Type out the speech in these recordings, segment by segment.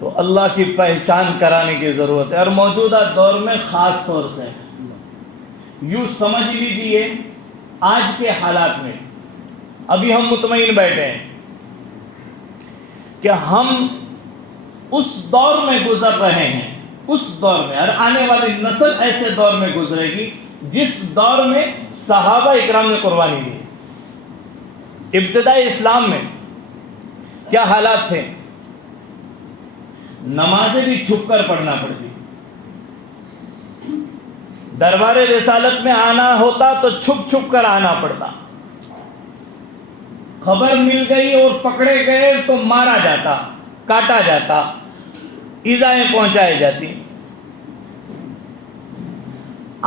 تو اللہ کی پہچان کرانے کی ضرورت ہے، اور موجودہ دور میں خاص طور سے یوں سمجھ لیجیے آج کے حالات میں ابھی ہم مطمئن بیٹھے ہیں کہ ہم اس دور میں گزر رہے ہیں، اس دور میں، اور آنے والی نسل ایسے دور میں گزرے گی جس دور میں صحابہ اکرام نے قربانی دی۔ ابتدائی اسلام میں کیا حالات تھے؟ نمازیں بھی چھپ کر پڑھنا پڑتی، دربار رسالت میں آنا ہوتا تو چھپ چھپ کر آنا پڑتا، خبر مل گئی اور پکڑے گئے تو مارا جاتا، کاٹا جاتا، ایذائیں پہنچائی جاتی۔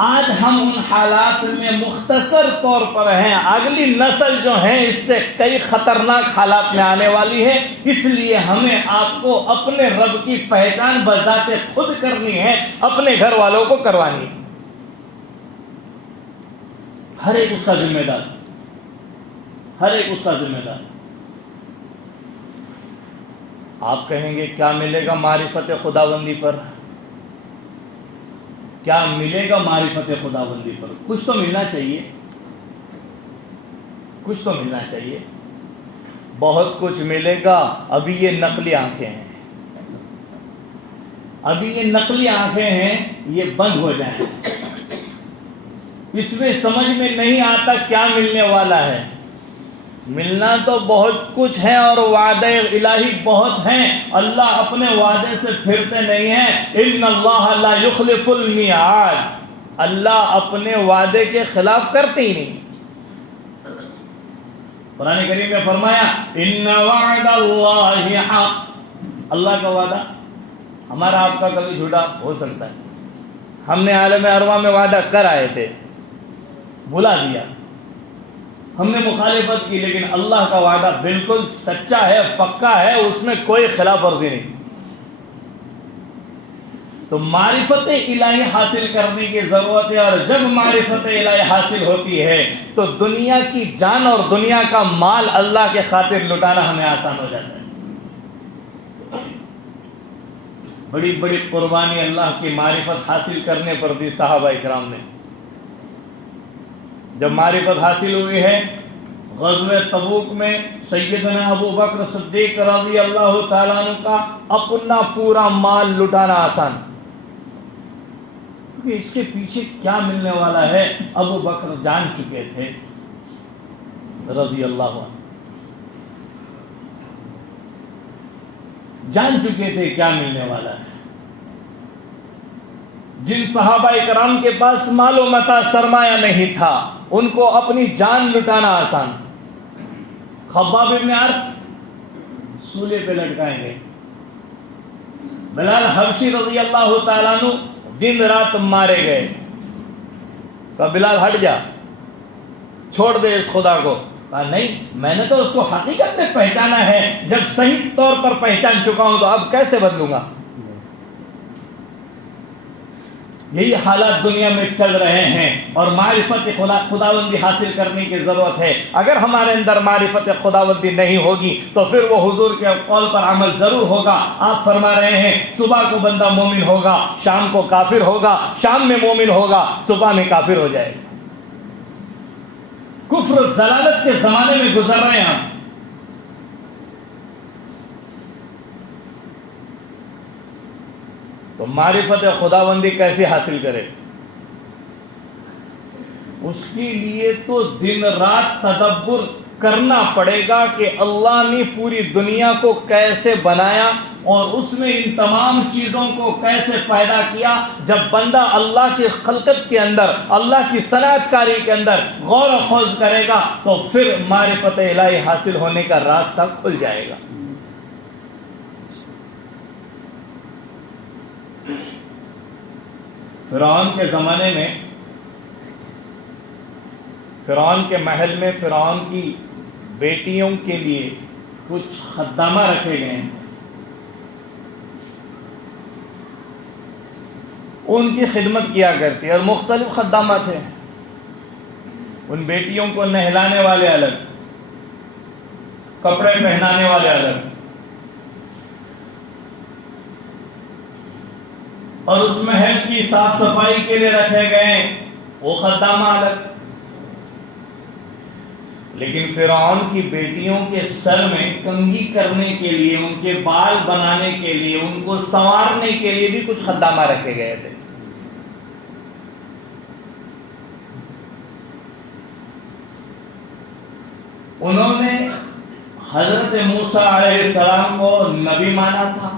آج ہم ان حالات میں مختصر طور پر ہیں، اگلی نسل جو ہے اس سے کئی خطرناک حالات میں آنے والی ہے، اس لیے ہمیں آپ کو اپنے رب کی پہچان بذات خود کرنی ہے، اپنے گھر والوں کو کروانی ہے۔ ہر ایک اس کا ذمہ دار، ہر ایک اس کا ذمہ دار۔ آپ کہیں گے کیا ملے گا معرفت خداوندی پر؟ کیا ملے گا معرفت خداوندی پر؟ کچھ تو ملنا چاہیے، کچھ تو ملنا چاہیے۔ بہت کچھ ملے گا، ابھی یہ نقلی آنکھیں ہیں، ابھی یہ نقلی آنکھیں ہیں، یہ بند ہو جائیں۔ اس میں سمجھ میں نہیں آتا کیا ملنے والا ہے۔ ملنا تو بہت کچھ ہے اور وعدے الہی بہت ہیں، اللہ اپنے وعدے سے پھرتے نہیں ہیں۔ ان اللہ لا یخلف المیعاد، اللہ اپنے وعدے کے خلاف کرتے ہی نہیں۔ قرآن کریم میں فرمایا ان وعد اللہ حق، اللہ کا وعدہ ہمارا آپ کا کبھی جھوٹا ہو سکتا ہے۔ ہم نے عالم ارواح میں وعدہ کر آئے تھے، بھلا دیا، ہم نے مخالفت کی، لیکن اللہ کا وعدہ بالکل سچا ہے، پکا ہے، اس میں کوئی خلاف ورزی نہیں۔ تو معرفت الہی حاصل کرنے کی ضرورت ہے، اور جب معرفت الہی حاصل ہوتی ہے تو دنیا کی جان اور دنیا کا مال اللہ کے خاطر لٹانا ہمیں آسان ہو جاتا ہے۔ بڑی بڑی قربانی اللہ کی معرفت حاصل کرنے پر دی صحابہ اکرام نے۔ جب معرفت حاصل ہوئی ہے، غزوہ تبوک میں سیدنا ابو بکر صدیق رضی اللہ تعالیٰ عنہ کا اپنا پورا مال لٹانا آسان، کیونکہ اس کے پیچھے کیا ملنے والا ہے ابو بکر جان چکے تھے رضی اللہ عنہ، جان چکے تھے کیا ملنے والا ہے۔ جن صحابہ اکرام کے پاس مال و متاع سرمایہ نہیں تھا، ان کو اپنی جان لٹانا آسان۔ خباب بن عرط سولے پہ لٹکائیں گے، بلال حبشی رضی اللہ تعالیٰ عنہ دن رات مارے گئے، کہا بلال ہٹ جا، چھوڑ دے اس خدا کو۔ کہا نہیں، میں نے تو اس کو حقیقت میں پہچانا ہے، جب صحیح طور پر پہچان چکا ہوں تو اب کیسے بدلوں گا۔ یہی حالات دنیا میں چل رہے ہیں، اور معرفت خداوندی حاصل کرنے کی ضرورت ہے۔ اگر ہمارے اندر معرفت خداوندی نہیں ہوگی تو پھر وہ حضور کے قول پر عمل ضرور ہوگا۔ آپ فرما رہے ہیں صبح کو بندہ مومن ہوگا، شام کو کافر ہوگا، شام میں مومن ہوگا، صبح میں کافر ہو جائے گا۔ کفر ضلالت کے زمانے میں گزر رہے ہیں ہم۔ تو معرفت خداوندی کیسے حاصل کرے؟ اس کے لیے تو دن رات تدبر کرنا پڑے گا کہ اللہ نے پوری دنیا کو کیسے بنایا اور اس میں ان تمام چیزوں کو کیسے پیدا کیا۔ جب بندہ اللہ کی خلقت کے اندر، اللہ کی صنعت کاری کے اندر غور و خوض کرے گا تو پھر معرفت الہی حاصل ہونے کا راستہ کھل جائے گا۔ فرعون کے زمانے میں، فرعون کے محل میں فرعون کی بیٹیوں کے لیے کچھ خدامہ رکھے گئے ہیں، ان کی خدمت کیا کرتی ہے، اور مختلف خدامات ہیں۔ ان بیٹیوں کو نہلانے والے الگ، کپڑے پہنانے والے الگ، اور اس محل کی صاف صفائی کے لیے رکھے گئے وہ خدامہ الگ. لیکن فرعون کی بیٹیوں کے سر میں کنگھی کرنے کے لیے، ان کے بال بنانے کے لیے، ان کو سنوارنے کے لیے بھی کچھ خدامہ رکھے گئے تھے. انہوں نے حضرت موسیٰ علیہ السلام کو نبی مانا تھا،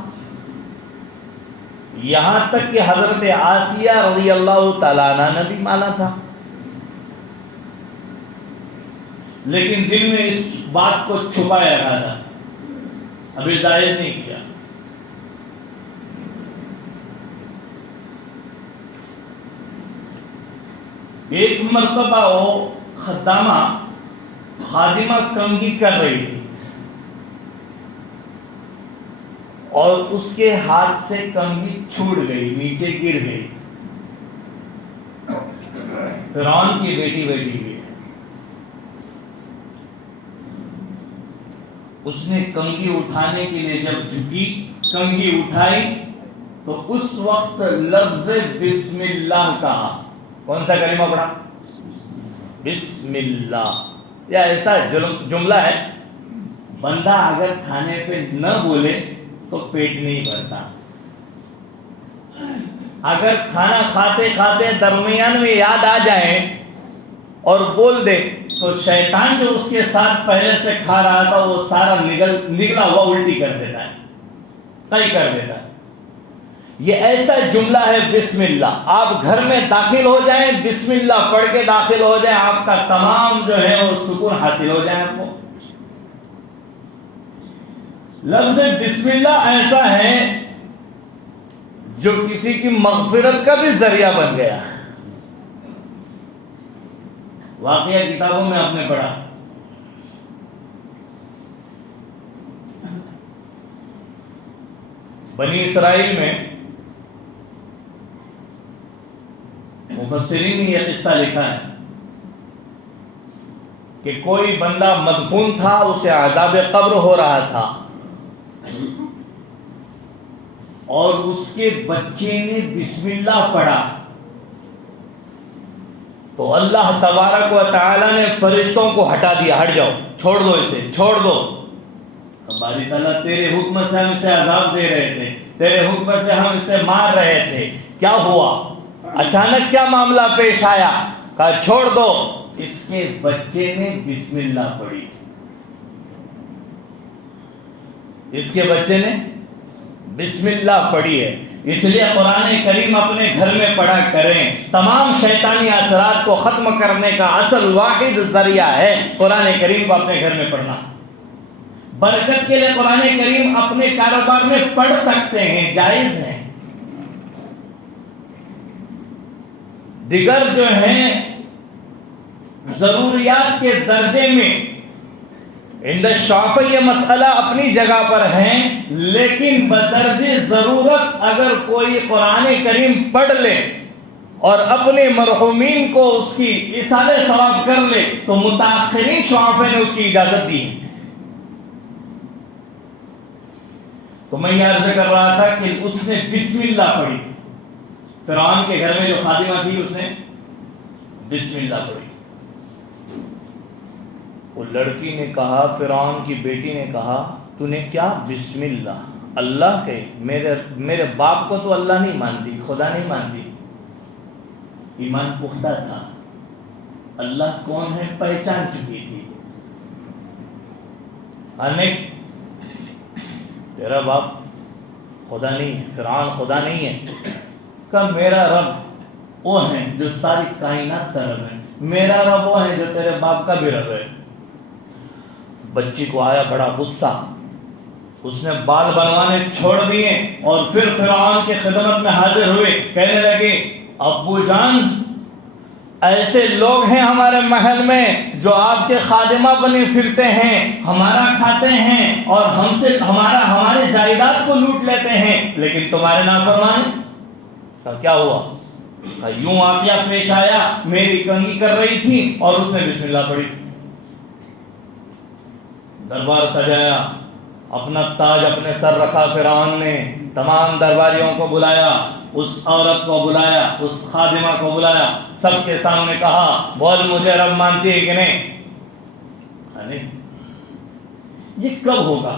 یہاں تک کہ حضرت آسیہ رضی اللہ تعالیٰ عنہ نے بھی مانا تھا، لیکن دل میں اس بات کو چھپایا رہا تھا، ابھی ظاہر نہیں کیا. ایک مرتبہ وہ خادمہ کنگھی کر رہی تھی اور اس کے ہاتھ سے کنگھی چھوٹ گئی، نیچے گر گئی. فرعون کی بیٹی ہوئی ہے، اس نے کنگھی اٹھانے کے لیے جب جھکی، کنگھی اٹھائی تو اس وقت لفظ بسم اللہ کہا. کون سا کلمہ پڑھا؟ بسم اللہ. یہ ایسا جملہ ہے، بندہ اگر کھانے پہ نہ بولے تو پیٹ نہیں بھرتا. اگر کھانا کھاتے کھاتے درمیان میں یاد آ جائے اور بول دے تو شیطان جو اس کے ساتھ پہلے سے کھا رہا تھا وہ سارا نگلا ہوا الٹی کر دیتا ہے، طے کر دیتا ہے. یہ ایسا جملہ ہے بسم اللہ. آپ گھر میں داخل ہو جائیں، بسم اللہ پڑھ کے داخل ہو جائیں، آپ کا تمام جو ہے وہ سکون حاصل ہو جائے. آپ کو لفظ بسم اللہ ایسا ہے جو کسی کی مغفرت کا بھی ذریعہ بن گیا. واقعہ کتابوں میں آپ نے پڑھا، بنی اسرائیل میں مفسرین نے یہ قصہ لکھا ہے کہ کوئی بندہ مدفون تھا، اسے عذاب قبر ہو رہا تھا اور اس کے بچے نے بسم اللہ پڑھا تو اللہ تبارک و تعالی نے فرشتوں کو ہٹا دیا، ہٹ جاؤ، چھوڑ دو اسے، چھوڑ دو. باری تعالیٰ تیرے حکم سے ہم اسے عذاب دے رہے تھے، تیرے حکم سے ہم اسے مار رہے تھے، کیا ہوا؟ اچانک کیا معاملہ پیش آیا؟ کہا چھوڑ دو. اس کے بچے نے بسم اللہ پڑھی، اس کے بچے نے بسم اللہ پڑھی ہے. اس لیے قرآن کریم اپنے گھر میں پڑھا کریں. تمام شیطانی اثرات کو ختم کرنے کا اصل واحد ذریعہ ہے قرآن کریم کو اپنے گھر میں پڑھنا. برکت کے لیے قرآن کریم اپنے کاروبار میں پڑھ سکتے ہیں، جائز ہے. دیگر جو ہیں ضروریات کے درجے میں عند الشافعی یہ مسئلہ اپنی جگہ پر ہے، لیکن بدرجہ ضرورت اگر کوئی قرآن کریم پڑھ لے اور اپنے مرحومین کو اس کی ایصال ثواب کر لے تو متاخرین شعفاء نے اس کی اجازت دی. تو میں یہ عرض کر رہا تھا کہ اس نے بسم اللہ پڑھی. فرعون کے گھر میں جو خادمہ تھی اس نے بسم اللہ پڑھی. وہ لڑکی نے کہا، فرعون کی بیٹی نے کہا، تو نے کیا بسم اللہ؟ اللہ کے میرے باپ کو تو اللہ نہیں مانتی، خدا نہیں مانتی. ایمان پختہ تھا، اللہ کون ہے پہچان چکی تھی. تیرا باپ خدا نہیں ہے، فرعون خدا نہیں ہے. کہ میرا رب وہ ہے جو ساری کائنات کا رب ہے، میرا رب وہ ہے جو تیرے باپ کا بھی رب ہے. بچی کو آیا بڑا غصہ، اس نے بال بنوانے چھوڑ دیے اور پھر فرعون کی خدمت میں حاضر ہوئے. کہنے لگے ابو جان، ایسے لوگ ہیں ہمارے محل میں جو آپ کے خادمہ بنے پھرتے ہیں، ہمارا کھاتے ہیں اور ہم سے ہمارے جائیداد کو لوٹ لیتے ہیں، لیکن تمہارے نافرمان. کیا ہوا؟ یوں واقعہ پیش آیا، میری کنگھی کر رہی تھی اور اس نے بسم اللہ پڑھی. دربار سجایا، اپنا تاج اپنے سر رکھا فرعون نے، تمام درباریوں کو بلایا، اس عورت کو بلایا، اس خادمہ کو بلایا، سب کے سامنے کہا بول مجھے رب مانتی ہے کہ نہیں؟ یہ کب ہوگا؟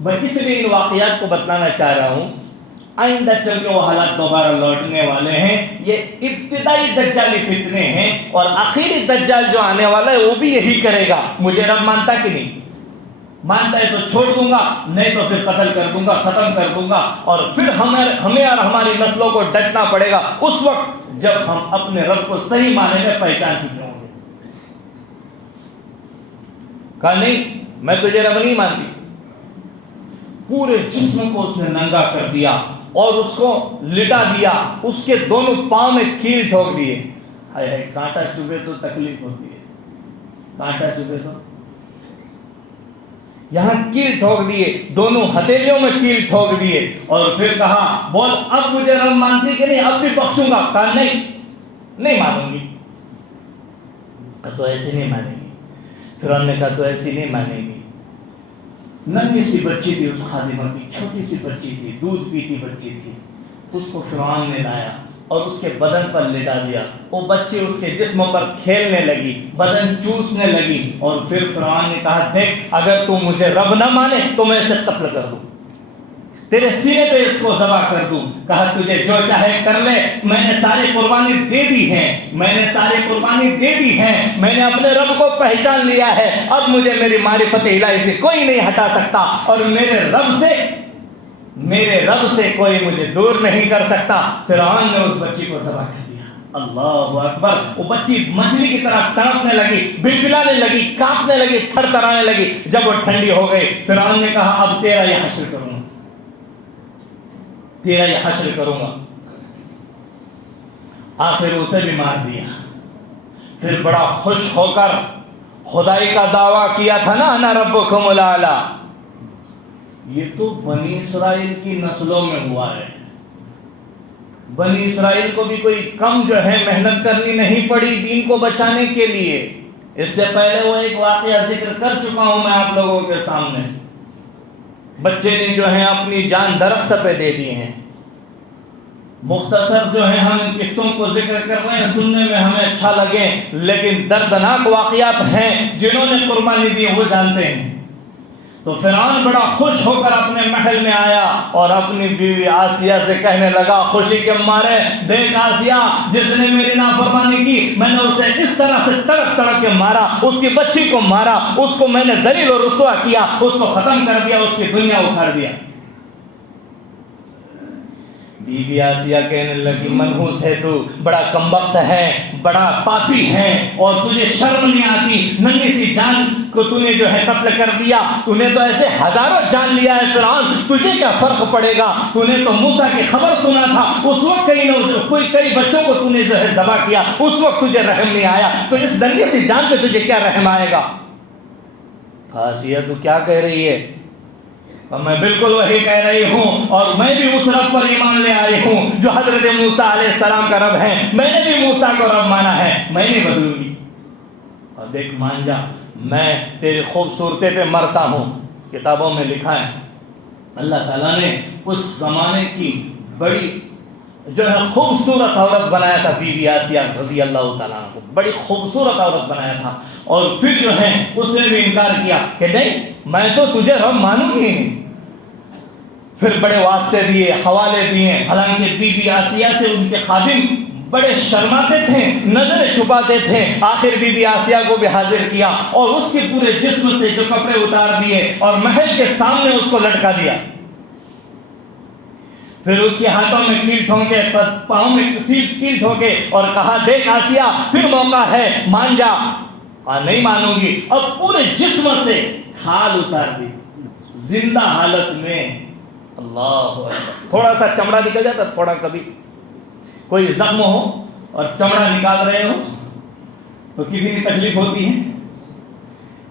میں اس لیے ان واقعات کو بتلانا چاہ رہا ہوں، آئندہ چل کے وہ حالات دوبارہ لوٹنے والے ہیں۔ یہ ابتدائی دجالی فتنے ہیں، اور آخری دجال جو آنے والا ہے وہ بھی یہی کرے گا، مجھے رب مانتا کہ نہیں؟ مانتا ہے تو چھوڑ دوں گا، نہیں تو پھر قتل کر دوں گا، ختم کر دوں گا، اور پھر ہمیں اور ہماری نسلوں کو ڈٹنا پڑے گا اس وقت جب ہم اپنے رب کو صحیح معنی میں پہچان چکے ہوں گے۔ کہا نہیں میں تجھے رب نہیں مانتی۔ پورے جسم کو اس نے ننگا کر دیا اور اس کو لٹا دیا، اس کے دونوں پاؤں میں کیل ٹھوک دیے۔ ہائے ہائے، کانٹا چبھے تو تکلیف ہوتی ہے، کانٹا چبھے تو یہاں کیل ٹھوک دیے، دونوں ہتھیلیوں میں کیل ٹھوک دیے، اور پھر کہا بول اب مجھے رب مانتی کہ نہیں؟ اب بھی بخشوں گا۔ کہا نہیں مانوں گی۔ کہا تو ایسے نہیں مانے گی۔ فرعون نے کہا تو ایسی نہیں مانے گی۔ ننھی سی بچی تھی اس خادمہ کی، چھوٹی سی بچی تھی، دودھ پیتی بچی تھی، اس کو فرعون نے لایا اور اس کے بدن پر لٹا دیا۔ وہ بچی اس کے جسم پر کھیلنے لگی، بدن چوسنے لگی، اور پھر فرعون نے کہا دیکھ اگر تو مجھے رب نہ مانے تو میں اسے قتل کر دوں، تیرے سینے پہ اس کو ذبح کر دوں۔ کہا تجھے جو چاہے کر لے، میں نے ساری قربانی دے دی ہے، میں نے ساری قربانی دے دی ہے، میں نے اپنے رب کو پہچان لیا ہے، اب مجھے میری معرفت الہی سے کوئی نہیں ہٹا سکتا، اور میرے رب سے کوئی مجھے دور نہیں کر سکتا۔ فرعون نے اس بچی کو ذبح کر دیا۔ اللہ اکبر۔ وہ بچی مچھلی کی طرح تڑپنے لگی، بلبلانے لگی، کانپنے لگی، تھر تھرانے لگی۔ جب وہ ٹھنڈی ہو گئی، فرعون نے کہا اب تیرا یہ حشر کروں گا، تیرا یہ حشر کروں گا۔ آخر اسے بھی مار دیا۔ پھر بڑا خوش ہو کر خدائی کا دعویٰ کیا تھا نا انا ربکم الاعلی، یہ تو بنی اسرائیل کی نسلوں میں ہوا ہے۔ بنی اسرائیل کو بھی کوئی کم جو ہے محنت کرنی نہیں پڑی دین کو بچانے کے لیے۔ اس سے پہلے وہ ایک واقعہ ذکر کر چکا ہوں میں آپ لوگوں کے سامنے۔ بچے نے جو ہے اپنی جان درخت پہ دے دی ہیں۔ مختصر جو ہے ہم ان قصوں کو ذکر کر رہے ہیں، سننے میں ہمیں اچھا لگے، لیکن دردناک واقعات ہیں، جنہوں نے قربانی دی وہ جانتے ہیں۔ تو فرعون بڑا خوش ہو کر اپنے محل میں آیا اور اپنی بیوی آسیہ سے کہنے لگا خوشی کے مارے، دیکھ آسیہ جس نے میری نافرمانی کی، میں نے اسے اس طرح سے تڑپ تڑپ کے مارا، اس کی بچی کو مارا، اس کو میں نے ذلیل و رسوا کیا، اس کو ختم کر دیا، اس کی دنیا اکھاڑ دیا۔ بی بی آسیہ کہنے لگی منحوس ہے تو، بڑا کمبخت ہے، بڑا پاپی ہے، اور تجھے شرم نہیں آتی، ننھی سی جان کو تو نے جو ہے قتل کر دیا، تو نے تو ایسے ہزاروں جان لیا ہے فرعون، تجھے کیا فرق پڑے گا؟ تو نے تو موسیٰ کی خبر سنا تھا، اس وقت کئی بچوں کو تو نے جو ہے ذبح کیا، اس وقت تجھے رحم نہیں آیا، تو اس ننھی سی جان پہ تجھے کیا رحم آئے گا؟ آسیہ تو کیا کہہ رہی ہے؟ میں بالکل وہی کہہ رہی ہوں، اور میں بھی اس رب پر ایمان لے آئی ہوں جو حضرت موسیٰ علیہ السلام کا رب ہے، میں نے بھی موسیٰ کو رب مانا ہے، میں نہیں بدلوں گی۔ اور دیکھ مان جا، میں تیری خوبصورتی پہ مرتا ہوں۔ کتابوں میں لکھا ہے اللہ تعالیٰ نے اس زمانے کی بڑی جو ہے خوبصورت عورت بنایا تھا بی بی آسیہ رضی اللہ تعالیٰ عنہ کو، بڑی خوبصورت عورت بنایا تھا، اور پھر جو ہے اس نے بھی انکار کیا کہ نہیں میں تو تجھے رب مانوں گی نہیں۔ پھر بڑے واسطے دیے، حوالے دیے، حالانکہ بی بی آسیہ سے ان کے خادم بڑے شرماتے تھے، نظریں چھپاتے تھے، آخر بی بی آسیہ کو بھی حاضر کیا اور اس کے پورے جسم سے جو کپڑے اتار دیے اور محل کے سامنے اس کو لٹکا دیا۔ پھر اس کے ہاتھوں میں کیل ٹھونکے، پاؤں میں کیل ٹھونکے اور کہا دیکھ آسیہ پھر موقع ہے، مان جا۔ نہیں مانوں گی۔ اب پورے جسم سے کھال اتار دی زندہ حالت میں۔ اللہ اکبر۔ تھوڑا سا چمڑا نکل جاتا، تھوڑا کبھی کوئی زخم ہو اور چمڑا نکال رہے ہو تو کتنی تکلیف ہوتی ہے۔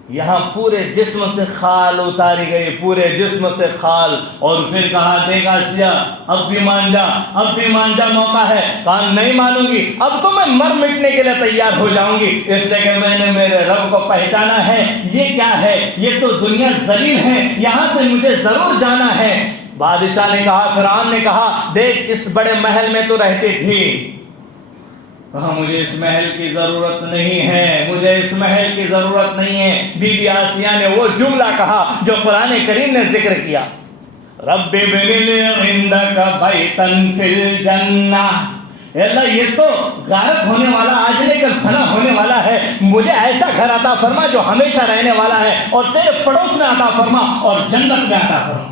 یہاں پورے جسم سے خال اتاری گئی، پورے جسم سے خال، اور پھر کہا دیکھ آسیہ اب بھی مان جا، اب بھی مان جا، موقع ہے۔ کہا نہیں مانوں گی، اب تو میں مر مٹنے کے لیے تیار ہو جاؤں گی، اس لیے کہ میں نے میرے رب کو پہچانا ہے۔ یہ کیا ہے؟ یہ تو دنیا ذلیل ہے، یہاں سے مجھے ضرور جانا ہے۔ بادشاہ نے کہا، فرعون نے کہا دیکھ اس بڑے محل میں تو رہتی تھی، کہا مجھے اس محل کی ضرورت نہیں ہے، مجھے اس محل کی ضرورت نہیں ہے۔ بی بی آسیہ نے وہ جملہ کہا جو قرآن کریم نے ذکر کیا، رب ابن لی عندک بیتا فی الجنہ، اے اللہ یہ تو غارت ہونے والا، آج نہیں کل فنا ہونے والا ہے، مجھے ایسا گھر عطا فرما جو ہمیشہ رہنے والا ہے، اور تیرے پڑوس میں عطا فرما اور جنت میں عطا فرما۔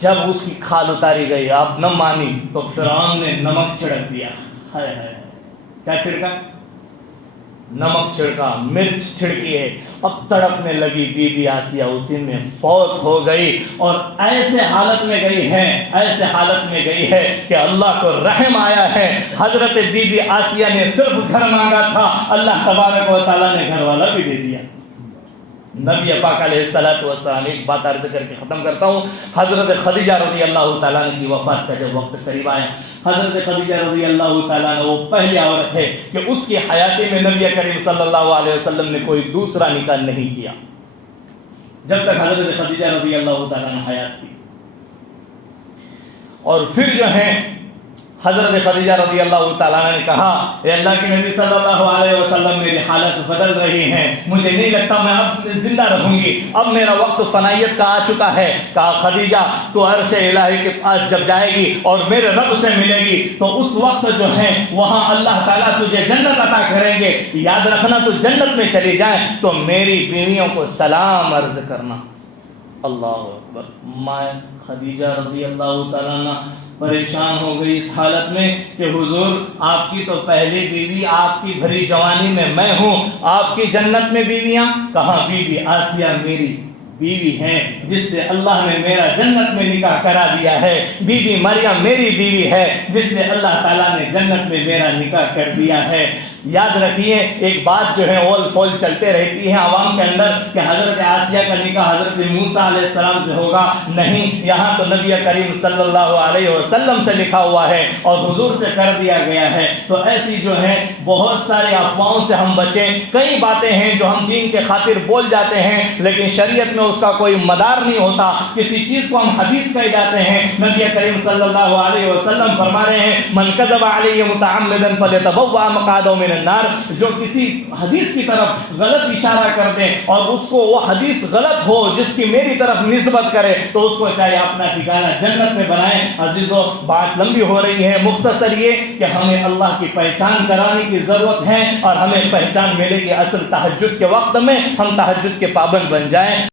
جب اس کی کھال اتاری گئی، آپ نہ مانی، تو فرعون نے نمک چھڑک دیا، ہائے ہائے، کیا چھڑکا؟ نمک چھڑکا، مرچ چھڑکی ہے، اب تڑپنے لگی بی بی آسیہ، اسی میں فوت ہو گئی، اور ایسے حالت میں گئی ہے، ایسے حالت میں گئی ہے کہ اللہ کو رحم آیا ہے۔ حضرت بی بی آسیہ نے صرف گھر مانگا تھا، اللہ تبارک و تعالیٰ نے گھر والا بھی دے دیا۔ نبی پاک علیہ الصلوۃ والسلام، ایک بات عرض کر کے ختم کرتا ہوں، حضرت خدیجہ رضی اللہ تعالیٰ عنہ کی وفات کا جب وقت قریب آیا، حضرت خدیجہ رضی اللہ تعالیٰ عنہ وہ پہلی عورت ہے کہ اس کی حیاتی میں نبی کریم صلی اللہ علیہ وسلم نے کوئی دوسرا نکاح نہیں کیا جب تک حضرت خدیجہ رضی اللہ تعالیٰ عنہ حیات تھی۔ اور پھر جو ہے حضرت خدیجہ رضی اللہ تعالیٰ عنہ نے کہا، اے اللہ کے نبی صلی اللہ علیہ وسلم، میری حالت بدل رہی ہے، مجھے نہیں لگتا میں اب زندہ رہوں گی، اب میرا وقت فنائیت کا آ چکا ہے۔ کہا خدیجہ تو عرش الہی کے پاس جب جائے گی اور میرے رب سے ملے گی تو اس وقت جو ہے وہاں اللہ تعالیٰ تجھے جنت عطا کریں گے، یاد رکھنا تو جنت میں چلی جائیں تو میری بیویوں کو سلام عرض کرنا۔ اللہ اکبر۔ ماں خدیجہ رضی اللہ تعالیٰ عنہ پریشان ہو گئی اس حالت میں کہ حضور آپ کی تو پہلی بیوی آپ کی بھری جوانی میں میں ہوں، آپ کی جنت میں بیویاں کہاں؟ بی بی آسیہ میری بیوی ہیں جس سے اللہ نے میرا جنت میں نکاح کرا دیا ہے، بی بی مریم میری بیوی ہے جس سے اللہ تعالیٰ نے جنت میں میرا نکاح کر دیا ہے۔ یاد رکھیے ایک بات جو ہے اول فول چلتے رہتی ہے عوام کے اندر کہ حضرت آسیہ کا نکاح حضرت موسیٰ علیہ السلام سے ہوگا، نہیں، یہاں تو نبی کریم صلی اللہ علیہ وسلم سے لکھا ہوا ہے اور حضور سے کر دیا گیا ہے۔ تو ایسی جو ہے بہت سارے افواہوں سے ہم بچیں، کئی باتیں ہیں جو ہم دین کے خاطر بول جاتے ہیں لیکن شریعت میں اس کا کوئی مدار نہیں ہوتا، کسی چیز کو ہم حدیث کہہ جاتے ہیں۔ نبی کریم صلی اللہ علیہ وسلم فرما رہے ہیں من کذب علی متعمدا فلیتبوأ مقعدہ من النار، جو کسی حدیث کی طرف غلط اشارہ کر دے اور اس کو وہ حدیث غلط ہو جس کی میری طرف نسبت کرے تو اس کو چاہے اپنا ٹھکانہ جنت میں بنائیں۔ عزیزو بات لمبی ہو رہی ہے، مختصر یہ کہ ہمیں اللہ کی پہچان کرانے کی ضرورت ہے اور ہمیں پہچان ملے گی اصل تہجد کے وقت میں، ہم تہجد کے پابند بن جائیں۔